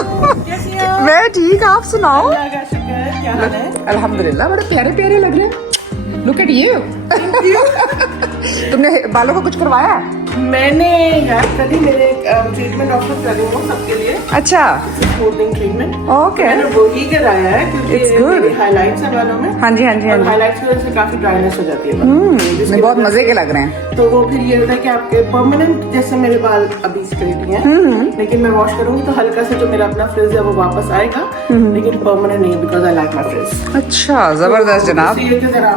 कैसी हैं आप? मैं ठीक, आप सुनाओ। अल्लाह का शुक्र है, क्या हाल है? अल्हम्दुलिल्लाह, बड़े प्यारे प्यारे लग रहे हैं। Look at you. तुमने बालों को कुछ करवाया है? मैंने यार कल ही मेरे ट्रीटमेंट ऑफर कर रही हूँ सबके लिए, अच्छा, स्मूथनिंग ट्रीटमेंट। ओके। मैंने वो ही कराया है It's क्योंकि good. मेरी हाइलाइट्स है बालों में। हाँ जी हाँ जी हाँ और जी। हाइलाइट्स की वजह से काफी ड्राइनेस हो जाती है बालों में। जिसकी बहुत वजह मजे के से- लग रहे हैं। तो वो फिर ये होता है कि आपके परमानेंट, जैसे मेरे बाल अभी स्ट्रेट ही हैं, लेकिन मैं वॉश करूंगी तो हल्का सा जो मेरा अपना फ्रिज है वो वापस आएगा, लेकिन परमानेंट नहीं, because I like my fridge. अच्छा, जबरदस्त जनाब। इसलिए कि जरा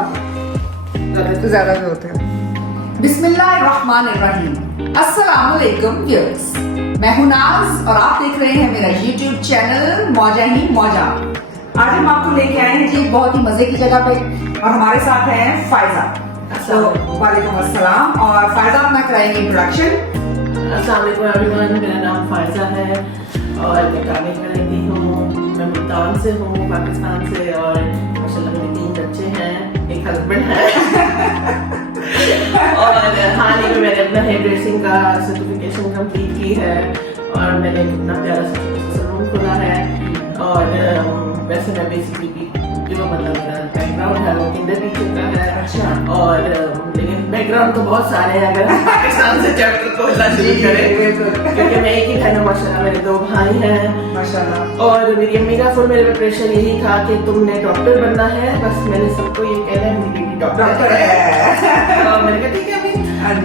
तो ज्यादा भी होते हैं। बिस्मिल्लाहिर्रहमानिर्रहीम। अस्सलामुअलैकुम व्यूअर्स, मैं हूं नाज और आप देख रहे हैं मेरा YouTube चैनल मौजा ही मौजा। आज हम आपको लेके आए हैं जी बहुत ही मजे की जगह पे, और हमारे साथ हैं फायजा। तो वालेकुम अस्सलाम। और फायजा अपना कराएंगे इंट्रोडक्शन। अस्सलाम वालेकुम एवरीवन, मेरा नाम फायजा है और मैं काबिल में रहती हूँ। मैं मुल्तान से हूँ, पाकिस्तान से, और माशाल्लाह मेरे 3 बच्चे हैं, एक हस्बैंड है। और हाल ही में मैंने अपना हेयर ड्रेसिंग का सर्टिफिकेशन कंप्लीट की है, और मैंने कितना प्यारा सा सलून खोला है। और वैसे मैं बेसिकली जो मतलब मेरा बैकग्राउंड है वो किंडर टीचिंग का है। अच्छा। और लेकिन बैकग्राउंड तो बहुत सारे हैं अगर हम पाकिस्तान से चैप्टर खोलना शुरू करें, क्योंकि मैं एक ही बहन हूँ माशाल्लाह, मेरे 2 भाई हैं माशाल्लाह। और मेरी अम्मी का फुल मेरे पे प्रेशर यही था कि तुमने डॉक्टर बनना है। बस मैंने सबको ये कहना है मेरी बेटी डॉक्टर है। और मैंने कहा ठीक है अभी।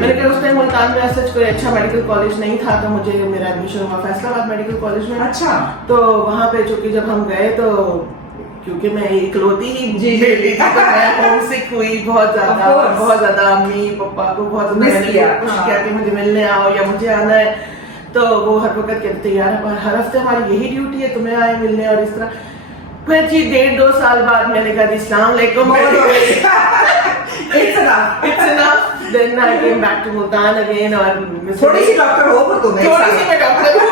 मैंने कहा उस टाइम मुल्तान में ऐसा कोई अच्छा मेडिकल कॉलेज नहीं था, तो मुझे मेरा एडमिशन हुआ फैसलाबाद मेडिकल कॉलेज में। अच्छा। तो वहाँ पे चूंकि जब हम गए तो क्योंकि मैं इकलौती ही बेटी थी, तो मैं होमसिक हुई बहुत ज्यादा। अम्मी पापा को बहुत ज्यादा मैंने कोशिश किया कि मुझे मिलने आओ या मुझे आना है, तो वो हर वक्त कहते यार हर हफ्ते हमारी यही ड्यूटी है, तुम्हें आए मिलने। और इस तरह फिर जी 1.5-2 साल बाद मैंने कहा अस्सलाम वालेकुम, it's enough. Then I came back to Multan again, और थोड़ी सी डॉक्टर हो तो तुम्हें। थोड़ी सी मैं डॉक्टर हूँ।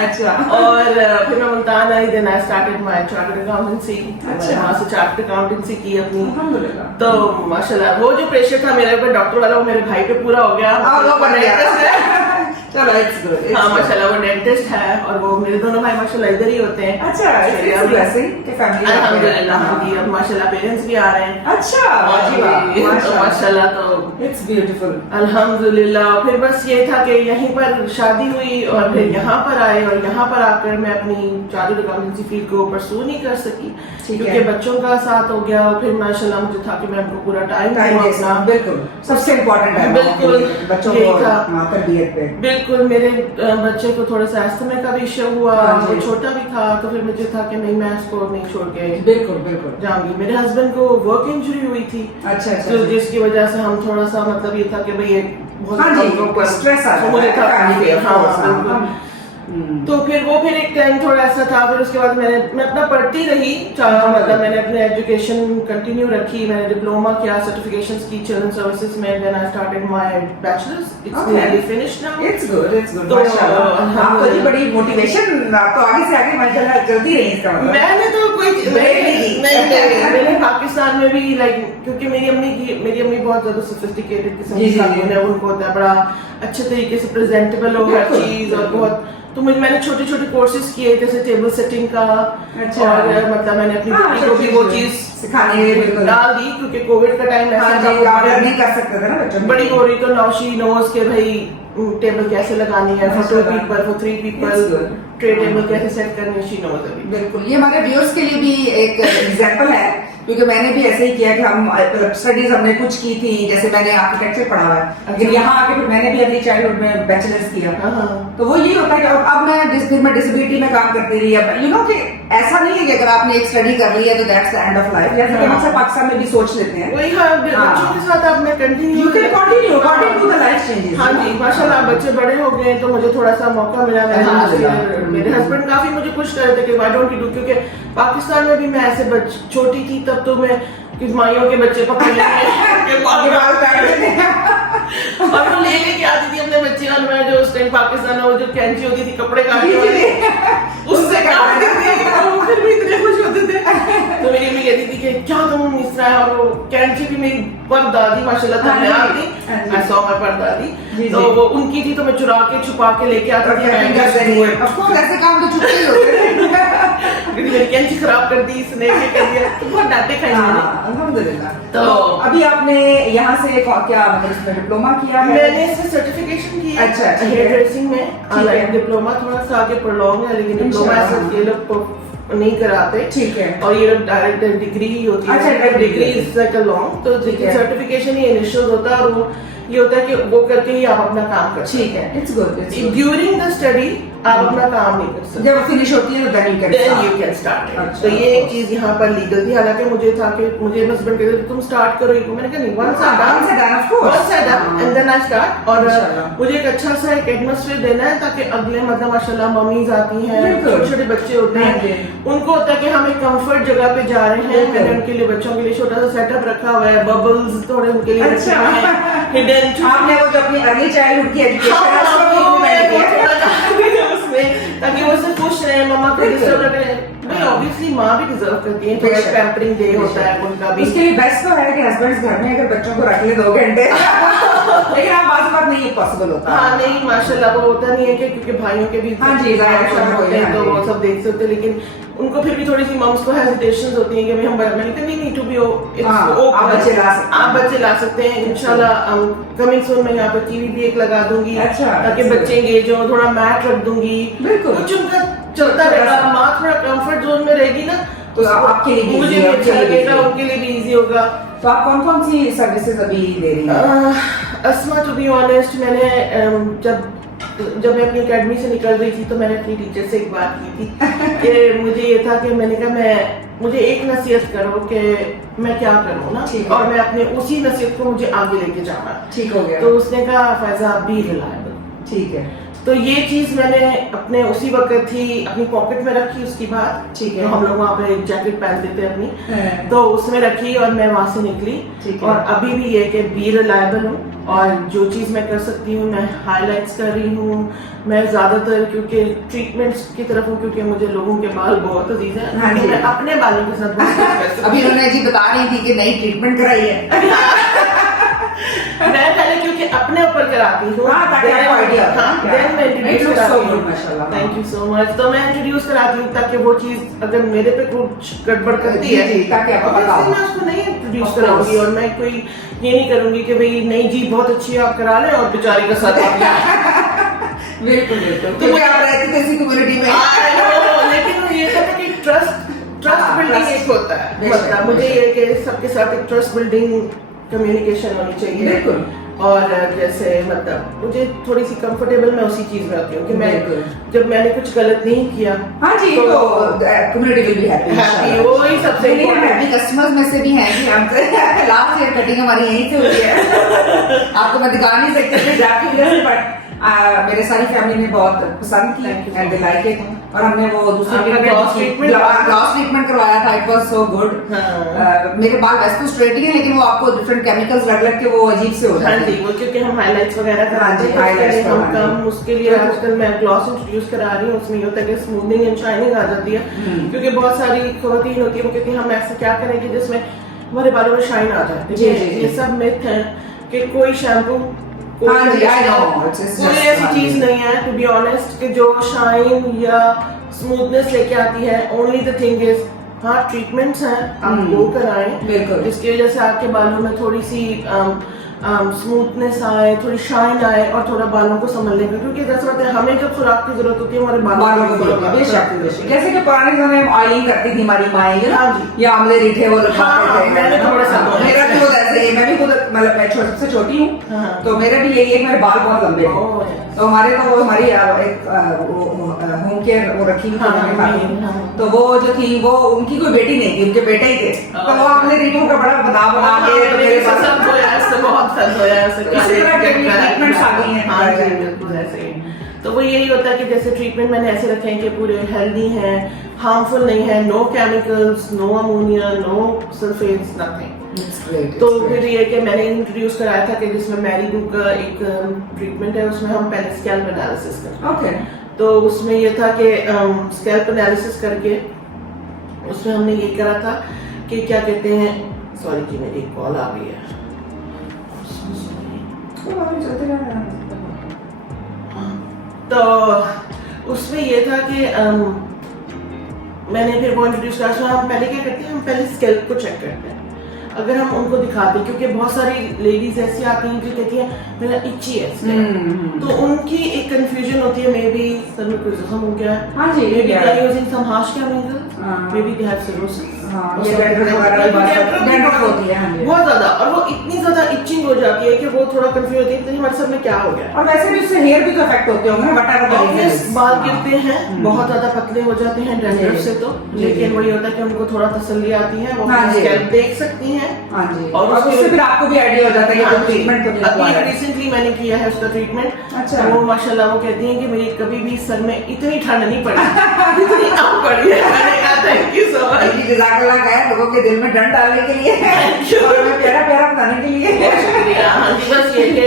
अच्छा। और फिर मैं मुल्तान आई, then I started my chartered accountancy. मैंने वहाँ से चार्टर्ड अकाउंटेंसी की अपनी। अल्हम्दुलिल्लाह। तो माशाल्लाह वो जो प्रेशर था मेरे ऊपर डॉक्टर वाला, वो मेरे भाई पे पूरा हो गया। वो बन गया। डेंटिस्ट है। चलो इट्स गुड। हाँ माशाल्लाह वो डेंटिस्ट है, और वो मेरे दोनों भाई माशाल्लाह इधर ही होते हैं। अच्छा, इट्स ब्लेसिंग कि फैमिली। अल्हम्दुलिल्लाह हाँ जी, अब माशाल्लाह पेरेंट्स भी आ रहे हैं। अच्छा, तो माशाल्लाह तो इट्स ब्यूटीफुल। अल्हम्दुलिल्लाह। फिर बस ये था कि यहीं पर शादी हुई, और फिर यहाँ पर आए, और यहाँ पर आकर मैं अपनी चार्टर्ड अकाउंटेंसी फील्ड को परसू नहीं कर सकी क्योंकि बच्चों का साथ हो गया। और फिर माशाल्लाह मुझे था कि मैं उनको पूरा टाइम अपना, बिल्कुल सबसे इम्पोर्टेंट है बिल्कुल बच्चों यही को था। तरबियत पे। बिल्कुल मेरे बच्चे को थोड़ा सा अस्थमा का भी इश्यू हुआ, वो छोटा भी था, तो फिर मुझे था कि नहीं मैं इसको नहीं छोड़ के बिल्कुल बिल्कुल जाऊंगी। मेरे हस्बैंड को वर्क इंजरी हुई थी। अच्छा अच्छा। तो जिसकी वजह से हम थोड़ा सा मतलब ये था कि भाई ये बहुत स्ट्रेस आ मुझे था फैमिली पे। हाँ। तो फिर एक टाइम थोड़ा ऐसा था। फिर उसके बाद मैं अपना पढ़ती रही, मतलब मैंने अपने एजुकेशन कंटिन्यू रखी। मैंने डिप्लोमा किया, सर्टिफिकेशंस की चिल्ड्रन सर्विसेज में। Then I started my bachelors, it's nearly finished now. It's good माशाल्लाह। आप तो जी बड़ी मोटिवेशन, आप तो आगे से आगे माशाल्लाह चलती रही इसका मतलब। मैंने तो कोई मैंने पाकिस्तान में भी लाइक, क्योंकि मेरी अम्मी बहुत ज्यादा सोफिस्टिकेटेड किस्म की खातून है, उनको होता है बड़ा अच्छे तरीके से प्रेजेंटेबल हो हर चीज, और बहुत तो मैंने छोटे छोटे कोर्सेज किए जैसे टेबल सेटिंग का। अच्छा। और मतलब मैंने अपनी बेटी को भी वो चीज सिखाने डाल दी, क्योंकि कोविड का टाइम ऐसा नहीं कर सकते थे ना बच्चों। बड़ी हो रही तो नाउ शी नोज के भाई टेबल कैसे लगानी है for 2 people, for 3 people, tray table कैसे सेट करनी है, शी नोज अभी। बिल्कुल, ये हमारे व्यूअर्स के लिए भी एक एग्जांपल है, क्योंकि मैंने भी ऐसे ही किया कि हम स्टडीज हमने कुछ की थी, जैसे मैंने आर्किटेक्चर पढ़ा हुआ है, लेकिन यहाँ आके फिर मैंने भी अपनी चाइल्डहुड में बैचलर्स किया। तो वो यही होता है कि अब मैं डिसेबिलिटी में काम करती रही। अब यू नो कि ऐसा नहीं है कि अगर आपने एक स्टडी कर ली है तो that's the end of life, जैसे कि हम सब पाकिस्तान में भी सोच लेते हैं। वही हाँ, बच्चों के साथ आपने continue you can continue according to the life changes. हाँ जी माशाल्लाह, बच्चे बड़े हो गए तो मुझे थोड़ा सा मौका मिला। मेरे हस्बैंड काफी मुझे पुश कर रहे थे कि व्हाई डोंट यू डू, क्योंकि पाकिस्तान में भी मैं ऐसे छोटी थी तब तो मैं माइयों के बच्चे पकड़ लेंगे और वो ले लेके आती थी अपने बच्चे, और मैं जो उस टाइम पाकिस्तान में वो जो कैंची होती थी कपड़े काटने वाली, उससे काटती थी, और फिर भी इतने खुश होते थे। तो मेरी अम्मी कहती थी कि क्या तुम इस तरह, और वो कैंची भी मेरी परदादी माशाल्लाह हाँ जी, तैयार थी, हाँ जी। I saw my परदादी, जी, तो जी। वो उनकी थी तो मैं चुरा के छुपा के लेके आती थी, मैं Of course, ऐसे काम तो छुट्टे ही होते हैं। क्योंकि मेरी कैंची खराब कर दी इसने, ये कर दिया, तो बहुत डांटे खाई मैंने। हाँ, अल्हम्दुलिल्लाह। तो अभी आपने यहाँ से क्या मतलब इसमें डिप्लोमा किया है? मैंने इसमें सर्टिफिकेशन की है, अच्छा, ठीक हेयर है। ड्रेसिंग में, ठीक है। डिप्लोमा थोड़ा सा आगे प्रॉन्ग है, लेकिन डिप्लोमा इंशाल्लाह। ऐसा ये लोग नहीं कराते, ठीक है। और ये लोग डायरेक्ट डिग्री ही होती है, अच्छा, direct degree degree। Is like a long, तो ठीक है। सर्टिफिकेशन ही इनिशियल होता है, और वो ये होता है कि वो करके ही आप अपना काम कर ठीक है, it's good. During the study आप अपना काम नहीं कर सकते, जब वो फिनिश होती है तो then you can start। तो ये एक चीज यहाँ पर लीगल थी, हालांकि मुझे था कि मुझे हस्बैंड कहते थे तुम स्टार्ट करो, मैंने कहा नहीं, once I done and then I start, और मुझे एक अच्छा सा एक एटमॉस्फेयर देना है ताकि अगले मतलब माशाल्लाह मम्मीज आती हैं, छोटे छोटे बच्चे होते हैं, उनको होता है कि हम एक कंफर्ट जगह पे जा रहे हैं, मैंने उनके लिए बच्चों के लिए छोटा सा सेटअप रखा हुआ है, बबल्स थोड़े उनके लिए रखे हुए हैं, हिडन, आपने वो जो अपनी अर्ली चाइल्डहुड की एजुकेशन है उसको implement किया है। उसमें, ताकि वो सब खुश रहे, मम्मा को डिस्टर्ब ना करें। भाई ऑब्वियसली माँ भी डिजर्व करती है, थोड़ा पैम्परिंग डे होता है उनका भी। उसके लिए बेस्ट तो है कि हस्बैंड्स घर में अगर बच्चों को रख ले 2 घंटे, लेकिन आप बात नहीं पॉसिबल होता। हाँ नहीं माशाल्लाह वो होता नहीं है कि क्योंकि भाइयों के भी हाँ जी, जाहिर है, होते हैं तो वो सब देख सकते हैं, लेकिन उनको फिर भी थोड़ी सी मम्स को हेजिटेशंस होती हैं कि भाई हम मैंने कहा नहीं टू बी आप बच्चे ला सकते हैं। आप बच्चे ला सकते हैं इंशाल्लाह। कमिंग सून मैं यहाँ पे टीवी भी एक लगा दूंगी, अच्छा, ताकि बच्चे एंगेज हो, थोड़ा मैट रख दूंगी, बिल्कुल कुछ उनका चलता रहेगा, माँ थोड़ा कंफर्ट जोन में रहेगी ना, तो आपके लिए भी मुझे easy, भी आपके अच्छा लिए भी लगेगा, easy। उनके लिए भी इजी होगा। तो आप कौन कौन सी सर्विसेज अभी दे रही हैं? अस्मा टू बी ऑनेस्ट, मैंने जब मैं अपनी एकेडमी से निकल रही थी तो मैंने अपनी टीचर से एक बात की थी कि मुझे ये था कि मैंने कहा मुझे एक नसीहत करो कि मैं क्या करूँ ना, और मैं अपने उसी नसीहत को मुझे आगे लेके जाना। ठीक हो गया। तो उसने कहा फैजा बी रिलायबल। ठीक है। तो ये चीज मैंने अपने उसी वक्त ही अपनी पॉकेट में रखी, उसकी बात, ठीक है। तो हम लोग वहाँ पे एक जैकेट पहनते थे अपनी, तो उसमें रखी और मैं वहां से निकली। और अभी भी ये कि बी रिलायबल हूँ, और जो चीज मैं कर सकती हूँ मैं हाईलाइट्स कर रही हूँ। मैं ज्यादातर क्योंकि ट्रीटमेंट्स की तरफ हूँ, क्योंकि मुझे लोगों के बाल बहुत अजीज हैं, हाँ जी। मैं अपने बालों के साथ बहुत कुछ कर सकती हूँ। अभी उन्होंने जी बता रही थी कि नई ट्रीटमेंट कराई है। मैं पहले क्योंकि अपने ऊपर कराती हूँ, हाँ, ताकि आपको idea हो। हाँ, then मैं It introduce looks so कराती good, हूँ। माशाल्लाह। Thank you so much। तो मैं इंट्रोड्यूस कराती हूँ ताकि वो चीज अगर मेरे पे कुछ गड़बड़ करती है, जी, ताकि आपको पता हो। मैं उसको नहीं इंट्रोड्यूस Of कराऊंगी, course। और मैं कोई ये नहीं करूंगी कि भाई नहीं जी बहुत अच्छी है आप करा लें और बेचारी का साथ आप जाएं। बिल्कुल बिल्कुल। क्योंकि आप रहती थे इसी कम्युनिटी में। लेकिन ये था कि ट्रस्ट बिल्डिंग एक होता है, मतलब मुझे ये कि सबके साथ एक ट्रस्ट बिल्डिंग कम्युनिकेशन होनी चाहिए। बिल्कुल। और जैसे मतलब मुझे थोड़ी सी कंफर्टेबल मैं उसी चीज में आती हूँ कि मैं जब मैंने कुछ गलत नहीं किया, हाँ जी, तो कम्युनिटी विल बी हैप्पी। वो ही सबसे हैप्पी कस्टमर्स में से भी हैं कि हमसे लास्ट ईयर कटिंग हमारी यहीं से हुई है। आपको मैं दिखा नहीं सकती थी आपकी वजह से, बट मेरे सारी फैमिली ने बहुत पसंद की एंड दे लाइक इट। और हमने वो दूसरी ग्लॉस ट्रीटमेंट करवाया था, इट वाज सो गुड। मेरे बाल वैसे तो स्ट्रेट ही हैं, लेकिन वो आपको डिफरेंट केमिकल्स लग के वो अजीब से हो जाते हैं। हाँ जी, वो क्योंकि हम हाइलाइट्स वगैरह कराते हैं, highlights हम कम उसके लिए आजकल मैं ग्लॉस इंट्रोड्यूस करा रही हूँ, उसमें ये होता है कि स्मूथनिंग एंड शाइनिंग आ जाती है। क्योंकि बहुत सारी खवातीन होती है वो कहती हैं हम ऐसा क्या करें कि जिसमें हमारे बालों में शाइन आ जाए। ये सब मिथ है कि कोई शैम्पू कोई ऐसी चीज नहीं है, टू बी ऑनेस्ट, कि जो शाइन या स्मूथनेस लेके आती है। ओनली द थिंग इज हाँ ट्रीटमेंट्स हैं, आप वो कराएं जिसकी वजह से आपके बालों में थोड़ी सी स्मूथनेस आए, थोड़ी शाइन आए और थोड़ा बालों को संभलने का, क्योंकि दरअसल हमें जब खुराक की जरूरत होती है हमारे बालों को जैसे कि पुराने समय में ऑयलिंग करती थी हमारी माएँ, या आंवले रीठे वो लगाते थे। मेरा भी खुद ऐसे ही, मैं भी खुद मतलब मैं सबसे छोटी हूँ, तो मेरा भी यही है, मेरे बाल बहुत लंबे हैं। तो हमारे तो वो हमारी एक होम केयर वो रखी हुई, तो वो जो थी वो उनकी कोई बेटी नहीं थी, उनके बेटे ही थे, तो वो आंवले रीठों का बड़ा बना के मेरे बहुत ट्रीटमेंट्स आ गई हैं। तो वो यही होता है कि जैसे ट्रीटमेंट मैंने ऐसे रखे हैं कि पूरे हेल्दी हैं, हार्मफुल नहीं है, no chemicals, no ammonia, no sulphates, nothing. तो फिर ये कि मैंने इंट्रोड्यूस कराया था कि जिसमें मैरीगो का एक ट्रीटमेंट है, उसमें हम पहले स्कैल्प एनालिसिस करते हैं। तो उसमें ये था कि स्कैल्प एनालिसिस करके उसमें हमने ये करा था कि क्या कहते हैं, सॉरी जी मेरी कॉल आ गई है। चलो आगे चलते जाना। तो उसमें ये था कि मैंने फिर वो इंट्रोड्यूस करा। तो हम पहले क्या करते हैं, हम पहले स्कैल्प को चेक करते हैं। अगर हम उनको दिखाते हैं, क्योंकि बहुत सारी लेडीज ऐसी आती हैं जो कहती हैं मेरा इची है scalp, तो उनकी एक कंफ्यूजन होती है, मे बी सर में कोई जख्म हो गया है, हाँ जी, मे बी क्या they are using some harsh chemicals, maybe they have cirrhosis, ये डैंड्रफ होती है। हाँ जी। बहुत ज्यादा, और वो इतनी ज्यादा इचिंग हो जाती है कि वो थोड़ा कंफ्यूज होती है कि हमारे सर में क्या हो गया। और वैसे भी उससे हेयर भी तो इफेक्ट होते होंगे, ऑब्वियस बाल गिरते हैं, बहुत ज्यादा पतले हो जाते हैं डैंड्रफ से, तो लेकिन वही होता है कि उनको थोड़ा तसल्ली आती है, वो स्कैल्प देख सकती हैं। हाँ जी। और उससे फिर आपको भी आइडिया हो जाता है कि ट्रीटमेंट तो अभी रिसेंटली मैंने किया है उसका ट्रीटमेंट। अच्छा। वो माशाल्लाह वो कहती हैं कि मेरी कभी भी सर में इतनी ठंड नहीं पड़ी जितनी अब पड़ी है। मैंने कहा थैंक यू सो मच। जज़ाकल्लाह खैर, लोगों के दिल में डर डालने के लिए और हमें प्यारा प्यारा बताने के लिए। बहुत शुक्रिया। हाँ जी, बस ये कि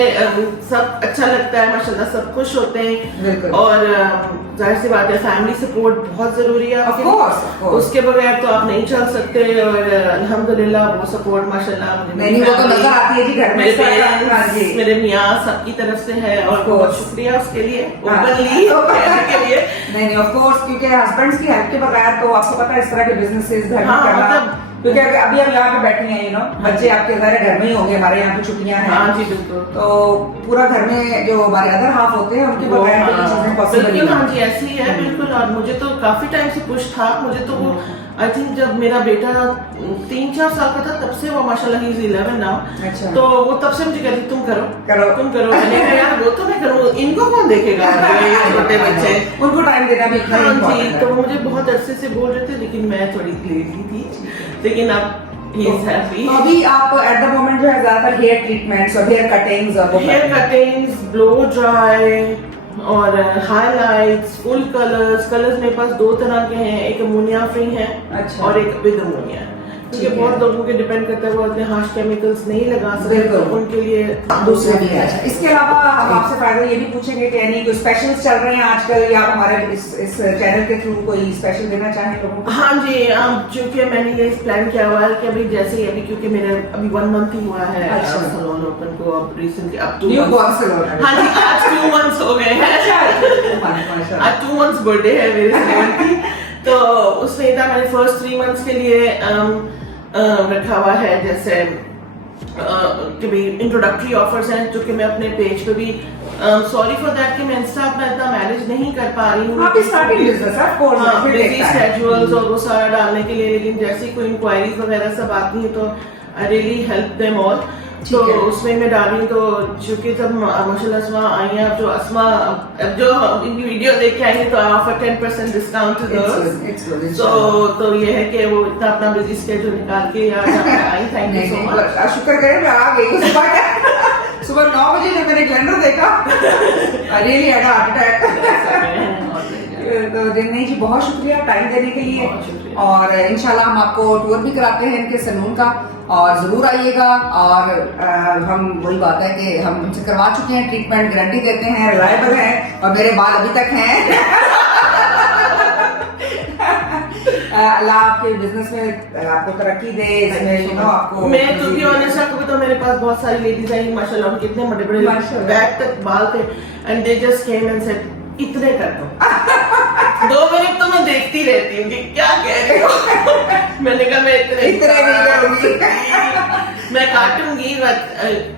सब अच्छा लगता है माशाल्लाह, सब खुश होते हैं, और जाहिर सी बात है फैमिली सपोर्ट बहुत जरूरी है। Of course. उसके बगैर तो आप नहीं चल सकते, और अल्हम्दुलिल्लाह वो सपोर्ट माशाल्लाह नहीं, वो तो नजर आती है जी घर में। मेरे पेरेंट्स, मेरे मियाँ सबकी तरफ से है, और बहुत शुक्रिया उसके लिए, ओपनली के लिए। नहीं ऑफ कोर्स, क्योंकि हस्बैंड्स की हेल्प के बगैर तो आपको पता है इस तरह के बिजनेसेस घर में करना, क्योंकि अभी हम यहाँ पे बैठे हैं, बच्चे आपके घर में ही होंगे, हमारे यहाँ पे छुट्टियां हैं। हाँ जी बिल्कुल। तो पूरा घर में जो हमारे अदर हाफ होते हैं उनके बगैर तो चीजें पॉसिबल नहीं। हाँ जी ऐसी ही है बिल्कुल। और मुझे तो काफी टाइम से पुश था, मुझे तो वो आई थिंक जब मेरा बेटा 3-4 साल का था तब से वो माशाल्लाह ही इज 11 नाउ। अच्छा। तो वो तब से मुझे कहती तुम करो तुम करो। मैंने कहा यार वो तो मैं करूँ, इनको कौन देखेगा छोटे बच्चे, उनको टाइम देना भी इतना जी। तो वो मुझे बहुत अरसे से बोल रहे थे, लेकिन मैं थोड़ी लेजी थी, लेकिन अब he is happy। तो अभी आप एट द मोमेंट जो है ज्यादातर हेयर ट्रीटमेंट्स और हेयर कटिंग्स, ब्लो ड्राई और हाइलाइट्स, फुल कलर्स मेरे पास 2 तरह के हैं, एक अमोनिया फ्री है। अच्छा। और एक विद अमोनिया, क्योंकि बहुत लोगों के डिपेंड करता है वो अपने हार्श केमिकल्स नहीं लगा सकते, तो उनके लिए दूसरे भी है। इसके अलावा हम आपसे फायदा ये भी पूछेंगे कि यानी कोई स्पेशल्स चल रहे हैं आजकल, या आप हमारे इस चैनल के थ्रू कोई स्पेशल देना चाहें लोगों को? हाँ जी, क्योंकि मैंने ये प्लान किया हुआ है कि अभी जैसे अभी क्योंकि मेरा अभी 1 मंथ ही हुआ है सैलून ओपन को, अब रिसेंटली अब 2 मंथ्स। हाँ जी, आज 2 मंथ्स हो गए हैं। आज 2 मंथ्स बर्थडे है मेरे सैलून की, तो उसमें था मैंने फर्स्ट 3 मंथ्स के लिए रखा हुआ है, जैसे कि भाई इंट्रोडक्टरी ऑफर्स हैं, जो कि मैं अपने पेज पे भी सॉरी फॉर दैट कि मैं इंस्टा अपना इतना मैनेज नहीं कर पा रही हूँ, बिजी शेड्यूल्स और वो सारा डालने के लिए, लेकिन जैसी कोई इंक्वायरीज वगैरह सब आती है तो I really help them all. तो उसमें मैं डाली, तो चूंकि जब माशाल्लाह अस्मा आई हैं, जो अस्मा जो इनकी वीडियो देख के आई है, तो I offer 10% discount to girls. तो ये है कि वो इतना अपना बिजी स्केड्यूल निकाल के आई। Thank you so much. शुक्र करें मैं आ गई सुबह 9 बजे जब मैंने कैलेंडर देखा, really had a heart attack. तो नहीं जी, बहुत शुक्रिया टाइम देने के लिए, और इंशाल्लाह हम आपको टूर भी कराते हैं इनके सैलून का, और जरूर आइएगा। और हम वही बात है कि हम उनसे करवा चुके हैं ट्रीटमेंट, गारंटी देते हैं, रिलायबल है, और मेरे बाल अभी तक हैं। अल्लाह आपके बिजनेस में आपको तरक्की दे, इसमें आपको। मैं तो भी ऑनेस्ट आपको तो मेरे पास बहुत सारी लेडीज आई माशाल्लाह, उनके इतने बड़े बड़े बैक तक बाल थे, and they just came and said इतने कर दो। 2 मिनट तो मैं देखती रहती हूँ कि क्या कह रही हो। मैंने कहा मैं इतने नहीं करूंगी, मैं काटूंगी,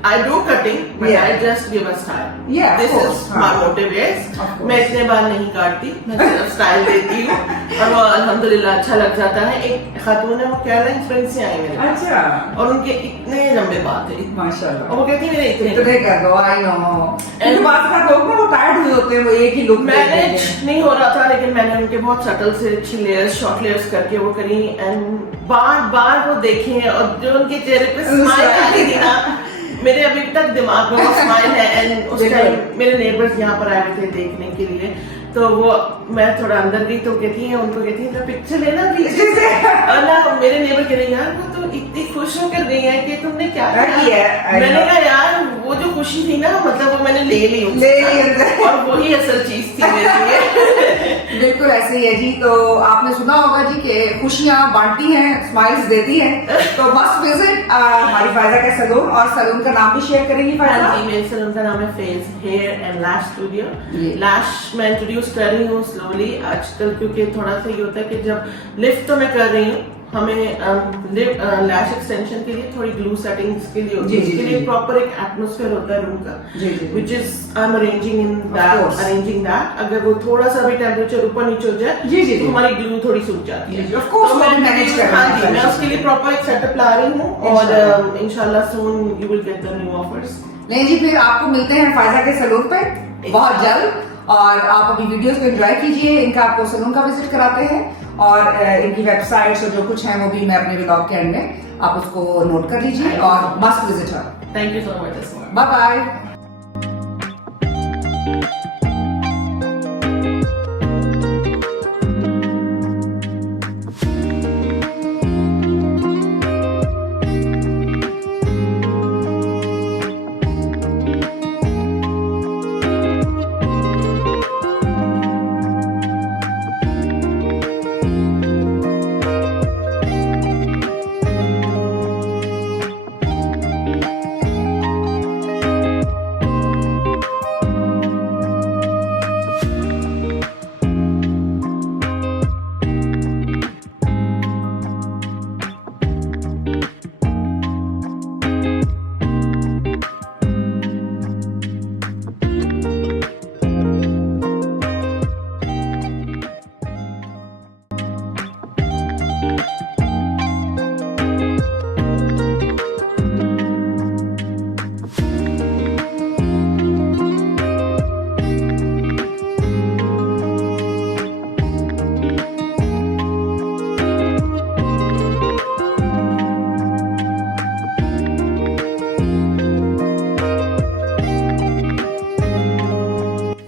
I do cutting but I just give a style. This is my motive is, मैं इतने बाल नहीं काटती, मैं सिर्फ स्टाइल देती हूँ, और वो अल्हम्दुलिल्लाह अच्छा लग जाता है। एक खातून है, वो कैरोलिन स्प्रिंग्स से आई मेरे पास, अच्छा, और उनके इतने लंबे बाल थे माशाल्लाह, और वो कहती मेरे इतने कर दो। आई नो इनके बात का लोग ना वो टायर्ड हुए होते हैं, वो एक ही लुक मैनेज नहीं हो रहा था, लेकिन मैंने उनके बहुत सटल से अच्छी लेयर्स, शॉर्ट लेयर्स करके वो करी, एंड बार बार वो देखे, और जो उनके चेहरे पे स्माइल आ रही थी ना, मेरे अभी तक दिमाग में वो स्माइल है। एंड उस टाइम मेरे नेबर्स यहाँ पर आए थे देखने के लिए, तो वो मैं थोड़ा अंदर गई तो कहती है, उनको कहती है पिक्चर लेना पीछे से, और ना मेरे नेबर कह रहे यार वो तो इतनी खुश होकर गई है कि तुमने क्या किया। मैंने कहा यार वो जो खुशी थी ना, मतलब वो मैंने ले ली और वही असल चीज थी मेरे लिए। बिल्कुल ऐसे ही है जी। तो आपने सुना होगा जी कि खुशियां बांटती हैं, स्माइल्स देती हैं। तो मस्ट विजिट हमारी फायजा का सैलून, और सैलून का नाम भी शेयर करेंगी फायजा। हाँ जी, मेरे सैलून का नाम है Face Hair and Lash Studio. Lash मैं इंट्रोड्यूस कर रही हूँ स्लोली आजकल, क्योंकि थोड़ा सा ये होता है कि जब लिफ्ट तो मैं कर रही हूँ, हमें लैश एक्सटेंशन के लिए थोड़ी ग्लू सेटिंग्स के लिए होती है, उसके लिए प्रॉपर एक एटमॉस्फेयर होता है रूम का, which is I am arranging that. अगर वो थोड़ा सा भी टेम्परेचर ऊपर नीचे हो जाए तो हमारी ग्लू थोड़ी सूख जाती है। ऑफ कोर्स मैं मैनेज कर हाँ जी, मैं उसके लिए प्रॉपर एक सेटअप ला रही हूँ, और इंशाल्लाह soon you will get the new offers. नहीं जी, फिर आपको मिलते हैं फायजा के सैलून पे बहुत जल्द, और आप अभी वीडियोस को एंजॉय कीजिए। इनका आपको सैलून का विजिट कराते हैं, और इनकी वेबसाइट्स और जो कुछ है वो भी मैं अपने व्लॉग के एंड में आप उसको नोट कर लीजिए, और must visit her. Thank you so much. Bye bye.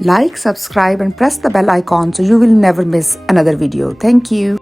Like, subscribe and press the bell icon so you will never miss another video. Thank you.